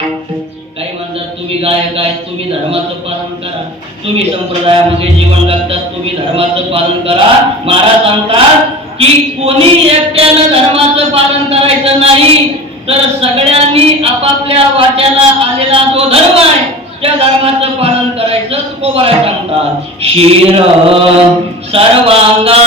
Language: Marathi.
काही म्हणतात तुम्ही गायक आहे, तुम्ही धर्माचं पालन करा, तुम्ही संप्रदायामध्ये जीवन जगतात, तुम्ही धर्माचं पालन करा. महाराज सांगतात की कोणी एकट्यानं धर्माचं पालन करायचं नाही, तर सगळ्यांनी आपापल्या वाट्याला आलेला जो धर्म आहे त्या धर्माचं पालन करायचं. तुकोबाराय सांगतात शिर सर्वांगा